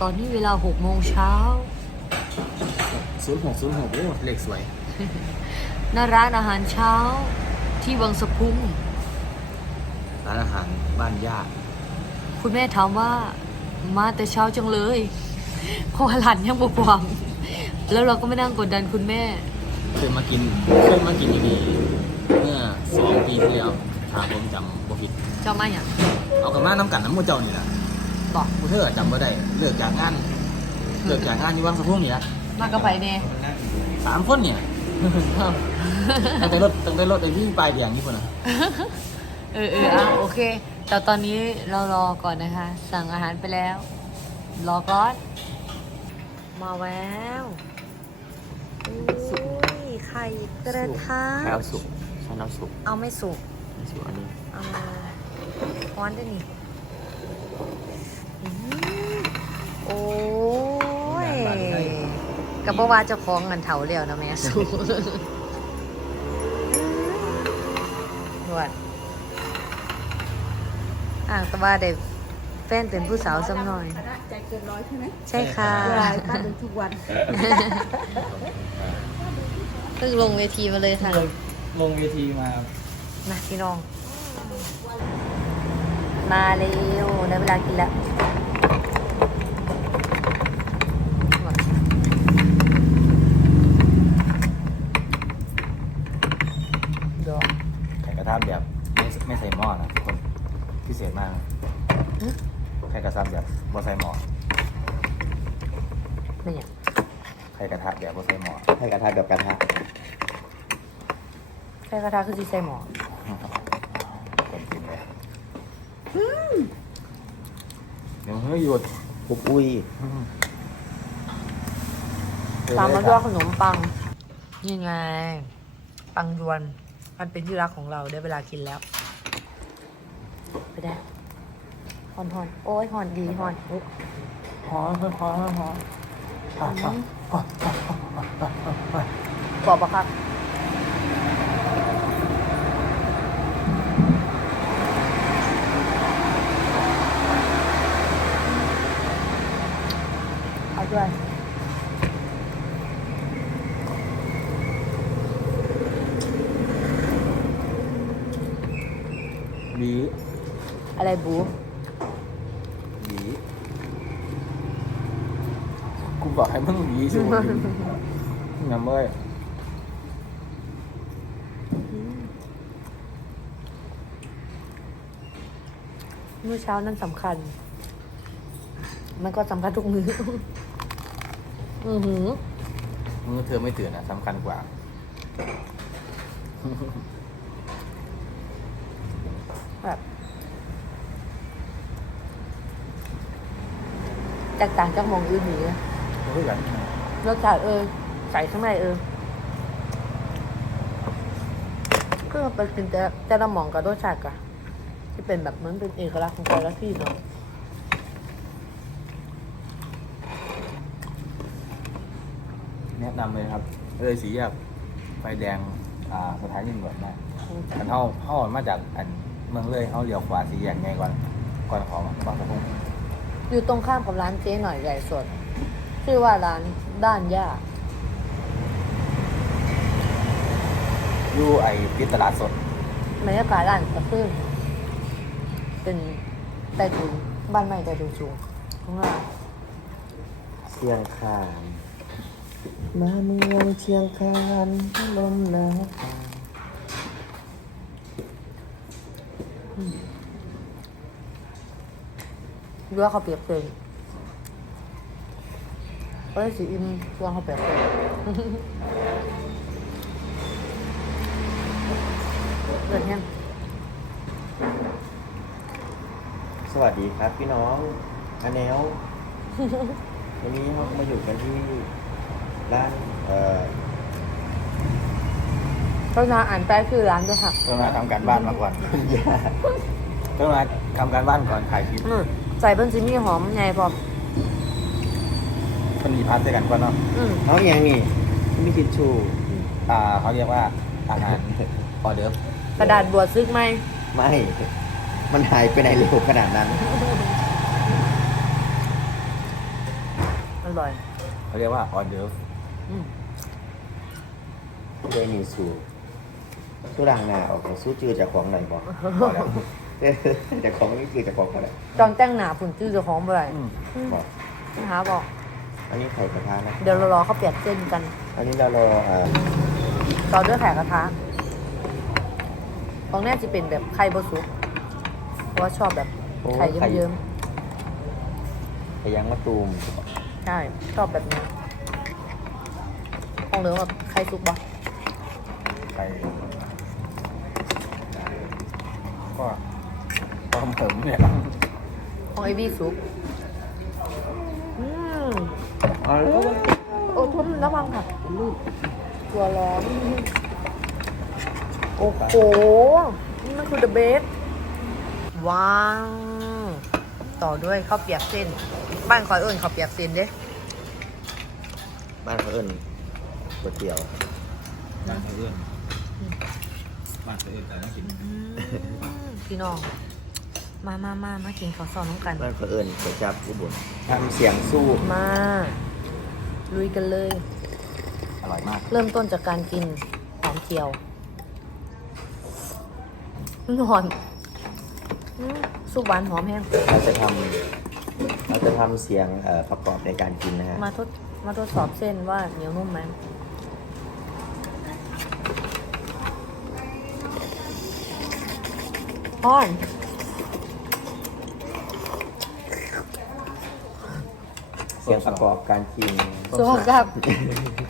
ตอนนี้เวลาหกโมงเช้า ศูนย์หกศูนย์หกโอ้เลขสวย หน้าร้านอาหารเช้าที่วังสะพุง ร้านอาหารบ้านญาติคุณแม่ถามว่ามาแต่เช้าจังเลยเพราะว่าหลานยังบวมแล้วเราก็ไม่นั่งกดดันคุณแม่ เคยมากินเคยมากินอยู่นี่เมื่อสองปีที่แล้วถามผมจำบ่ผิด เจ้ามาอย่าง เอากับมาน้ำกันน้ำมูเจ้านี่แหละ บอกมูเธอจำบ่ได้เลิกจากงานเลิกจากงานที่วังสะพุ่งนี่ละมากระไปแน่สามคนเนี่ยตั้งแต่รถตั้งแต่รถไอ้วิ่งปลายเดียงนี่คนน่ะเออเอออะโอเค แต่ตอนนี้เรารอก่อนนะคะ สั่งอาหารไปแล้ว รอก่อน มาแล้วอุ้ยไข่กระทะเอาสุกฉันเอาสุกเอาไม่สุกสุกอันนี้เอามาร้อนด้วยนี่อืมโอ้ย กับบ่ว่าเจ้าของเงินเถาเรียวนะแม่สูนวดอ่างแตะว่าเด็กแฟนเป็นผู้สาวสักหน่อย ใจเกินร้อยใช่ไหมใช่ค่ะเวลาป้าดูทุกวันเพิ่งลงเวทีมาเลยค่ะ ลงเวทีมามาพี่น้อง มาเร็วได้เวลากินแล้วเดี๋ยว ไข่กระทะแบบไม่ไม่ใส่หม้อนะทุกคนพิเศษมากนะไข่กระทะแบบบ่ใส่หม้อ ไม่เนี่ยไข่กระทะแบบบ่ใส่หม้อไข่กระทะแบบกระทะแค่กระทะคือจีใส่หมอคนกินเลยเดี๋ยวเฮ้ยหยุดปุบอุยตามมาด้วยขนมปัง นี่ไง ปังยวน มันเป็นที่รักของเราได้เวลากินแล้ว ไปได้ฮอนฮอนโอ้ยฮอนดีฮอนอุ๊ยหอมหอมหอม กรอบปะครับเอาด้วยบีอะไรบู กูบอกให้มึงบีสิมึงน้ำเอ้ยมื้อเช้านั่นสำคัญ มันก็สำคัญทุกมื้อ อือหือ มือเธอไม่ตื่นอะสำคัญกว่า แบบแตกต่างจากหมองอื่นหนี รู้กันรสชาติเออใส่ข้างในเออก็เป็นกินแต่แต่ละหมองกับรสชาติกะที่เป็นแบบเหมือนเป็นเอกลักษณ์ของแต่ละที่เนาะแนะนำเลยครับเลยสีแยกไฟแดงอ่าสถานีตำรวจนะอันเท่าเท่ามาจากอันเมืองเลยเขาเลี้ยวขวาสีแยกไงก่อนก่อนเของบางสะพุงอยู่ตรงข้ามกับร้านเจ๊หน่อยใหญ่สด ชื่อว่าร้านด้านย่าอยู่ไอ้ติดตลาดสดบรรยากาศร้านก็คือเป็นใต้ถุนบ้านใหม่ใต้ถุนสูงข้างล่างเชียงคาน มาเมืองเชียงคานลมหนาวเรือเขาเปรียบเลย เอ้ยสีอิมเรือเขาเปรียบเลยเกิดแห้งสวัสดีครับพี่น้องอาแนววันนี้เรามาอยู่กันที่ร้านเอ่อต้นนาอ่านแป้ชื่อร้านด้วยค่ะต้องมาทำการบ้านมาก่อนคุณย่าต้องมาทำการบ้านก่อนถ่ายคลิปอืมใส่เบิ้ลซิมี่หอมไงพอ มันมีพัดด้วยกันก่อนเนาะอืมน้องอย่างนี่ไม่คิดชูอ่าเขาเรียกว่าอาหารออเดิร์ฟกระดาษบัวซึกไหมไม่ มันหายไปไหนเร็วขนาดนั้นร่อยเขาเรียกว่าออเดิร์ฟอืมเดนิสูสู้ดังหนาออกมาสู้จือจากของไหนบอกพอแล้วจากของนี่คือจากของอะไรตอนแต่งหน้าผุนจื้อเจ้าของบ่ได้อืมบอกหาบอก อันนี้ไข่กระทะนะ เดี๋ยวเรารอเขาเปลี่ยนเส้นกัน อันนี้เรารออ่าต่อด้วยไข่กระทะของแน่จะเป็นแบบไข่บสุกเพราะว่าชอบแบบไข่ เยิ้มไข่ยังมะตูมๆใช่ชอบแบบนี้ของเหลืองแบบไข่สุกบ่ไปก็ก็ผมเนี่ยของไอวี่สุกอืมอ๋อแล้วก็ โอ้ทุ่มระวังค่ะลูกตัวร้อน โอ้โห นี่มันคือเดอะเบสว้าว ต่อด้วยข้าวเปียกเส้น บ้านคอยเอิญข้าวเปียกเส้นเด้บ้านเขาเอิญก๋วยเตี๋ยวบ้านเขาเอื้อนบ้านเขาเอื้อนแต่ต้องกินพี่น้อง มามามามากินข้าวซอยน้องกัน บ้านเขาเอิญก๋วยจับอุบลทำเสียงสู้มา ลุยกันเลย อร่อยมาก เริ่มต้นจากการกินหอมเจียวนอนอืมซุปหวานหอมแห้ง เราจะทำเราจะทำเสียงเอ่อประกอบในการกินนะฮะ มาทดมาทดสอบเส้นว่าเหนียวนุ่มไหมอ่อน สียงประกอบการกินสวัสดีครับ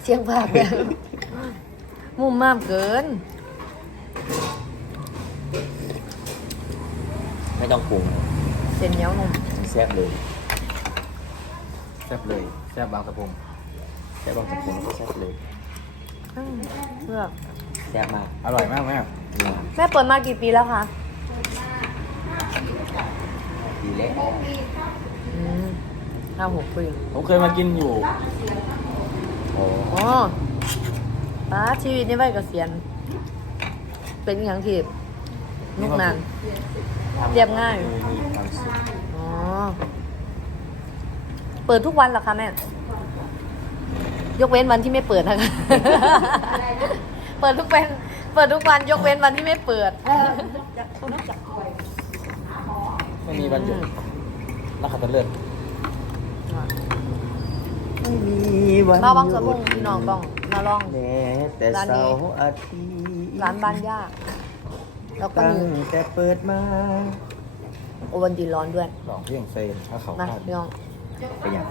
เชียงผักเนี่ยมุมมามเกิน ไม่ต้องปรุงเส้นเหนียวนุ่มแซ่บเลยแซ่บเลยแซ่บบางสะพุงแซ่บบางสกุลก็แซ่บเลยอืมเลือกแซ่บมากอร่อยมากแม่นัวแม่เปิดมากี่ปีแล้วคะดีแล้วอืม ห้าหกปีผมเคยมากินอยู่โอ้อ๋อป้าชีวิตนี่ไว้เกษียณเป็นอย่างที่นุกนานเรียบง่ายมีความสุขอ๋อ เปิดทุกวันเหรอคะแม่ ยกเว้นวันที่ไม่เปิดนะคะ เปิดทุกวันเปิดทุกวันยกเว้นวันที่ไม่เปิดไม่มีวันหยุดราคาเป็นเลิศไม่ มีวันมาวังสะพุงพี่น้องต้องมาลอง แม้แต่ร้านนี้ เสาร์อาทิตย์ร้านบ้านย่าแล้วก็ตั้งมีแต่เปิดมาโอวันตินร้อนด้วย ลองเพียงเซนถ้าเขามาพลาดพี่น้องไปอย่าง